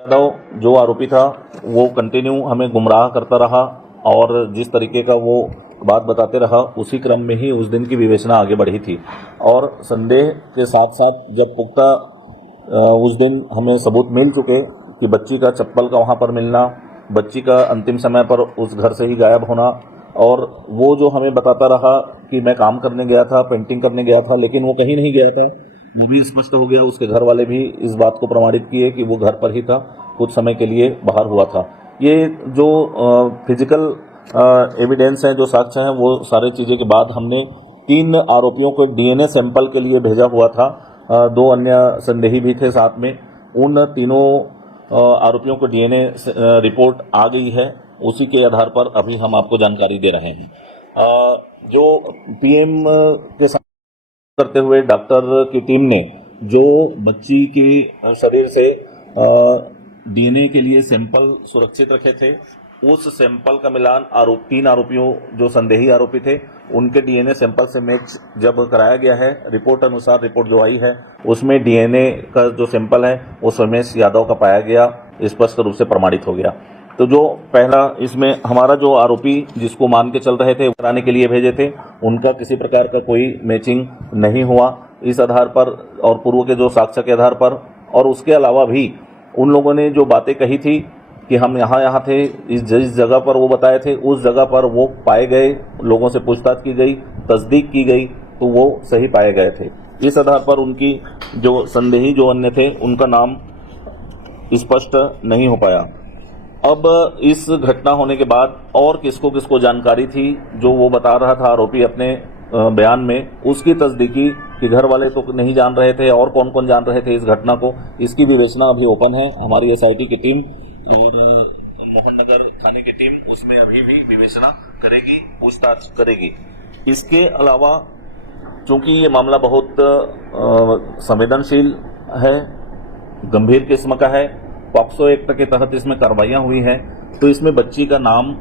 यादव जो आरोपी था वो कंटिन्यू हमें गुमराह करता रहा और जिस तरीके का वो बात बताते रहा उसी क्रम में ही उस दिन की विवेचना आगे बढ़ी थी। और संदेह के साथ साथ जब पुख्ता उस दिन हमें सबूत मिल चुके कि बच्ची का चप्पल का वहाँ पर मिलना, बच्ची का अंतिम समय पर उस घर से ही गायब होना, और वो जो हमें बताता रहा कि मैं काम करने गया था, पेंटिंग करने गया था, लेकिन वो कहीं नहीं गया था, वो भी स्पष्ट हो गया। उसके घर वाले भी इस बात को प्रमाणित किए कि वो घर पर ही था, कुछ समय के लिए बाहर हुआ था। ये जो फिजिकल एविडेंस है, जो साक्ष्य हैं, वो सारे चीज़ों के बाद हमने 3 आरोपियों को डीएनए सैंपल के लिए भेजा हुआ था। 2 अन्य संदेही भी थे साथ में। उन तीनों आरोपियों को डीएनए रिपोर्ट आ गई है। उसी के आधार पर अभी हम आपको जानकारी दे रहे हैं। जो पीएम के साथ करते हुए डॉक्टर की टीम ने जो बच्ची के शरीर से डीएनए के लिए सैंपल सुरक्षित रखे थे, उस सैंपल का मिलान 3 आरोपियों जो संदेही आरोपी थे उनके डीएनए सैंपल से मैच जब कराया गया है, रिपोर्ट अनुसार रिपोर्ट जो आई है उसमें डीएनए का जो सैंपल है वो सोमेश यादव का पाया गया, स्पष्ट रूप से प्रमाणित हो गया। तो जो पहला इसमें हमारा जो आरोपी जिसको मान के चल रहे थे, कराने के लिए भेजे थे, उनका किसी प्रकार का कोई मैचिंग नहीं हुआ। इस आधार पर और पूर्व के जो साक्ष्य के आधार पर, और उसके अलावा भी उन लोगों ने जो बातें कही थी कि हम यहाँ थे, जिस जगह पर वो बताए थे उस जगह पर वो पाए गए, लोगों से पूछताछ की गई, तस्दीक की गई, तो वो सही पाए गए थे। इस आधार पर उनकी जो संदेही जो अन्य थे उनका नाम स्पष्ट नहीं हो पाया। अब इस घटना होने के बाद और किसको किसको जानकारी थी जो वो बता रहा था आरोपी अपने बयान में, उसकी तस्दीकी कि घर वाले तो नहीं जान रहे थे और कौन कौन जान रहे थे इस घटना को, इसकी विवेचना अभी ओपन है। हमारी एसआईटी की टीम और मोहन नगर थाने की टीम उसमें अभी भी विवेचना करेगी, पूछताछ करेगी। इसके अलावा चूंकि ये मामला बहुत संवेदनशील है, गंभीर किस्म का है, पॉक्सो एक्ट के तहत इसमें कार्रवाइयां हुई हैं, तो इसमें बच्ची का नाम,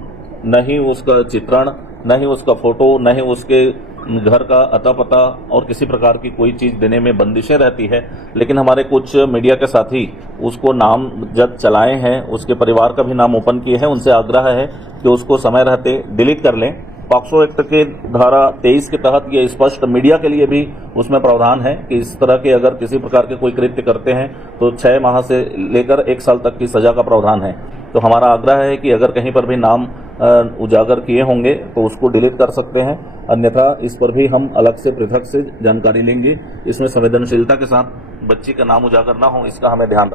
न ही उसका चित्रण, न ही उसका फोटो, न ही उसके घर का अता पता और किसी प्रकार की कोई चीज देने में बंदिशें रहती है। लेकिन हमारे कुछ मीडिया के साथी उसको नाम जब चलाए हैं, उसके परिवार का भी नाम ओपन किए हैं, उनसे आग्रह है कि उसको समय रहते डिलीट कर लें। पॉक्सो एक्ट के धारा 23 के तहत ये स्पष्ट मीडिया के लिए भी उसमें प्रावधान है कि इस तरह के अगर किसी प्रकार के कोई कृत्य करते हैं तो 6 माह से लेकर 1 साल तक की सजा का प्रावधान है। तो हमारा आग्रह है कि अगर कहीं पर भी नाम उजागर किए होंगे तो उसको डिलीट कर सकते हैं, अन्यथा इस पर भी हम अलग से पृथक से जानकारी लेंगे। इसमें संवेदनशीलता के साथ बच्ची का नाम उजागर ना हो, इसका हमें ध्यान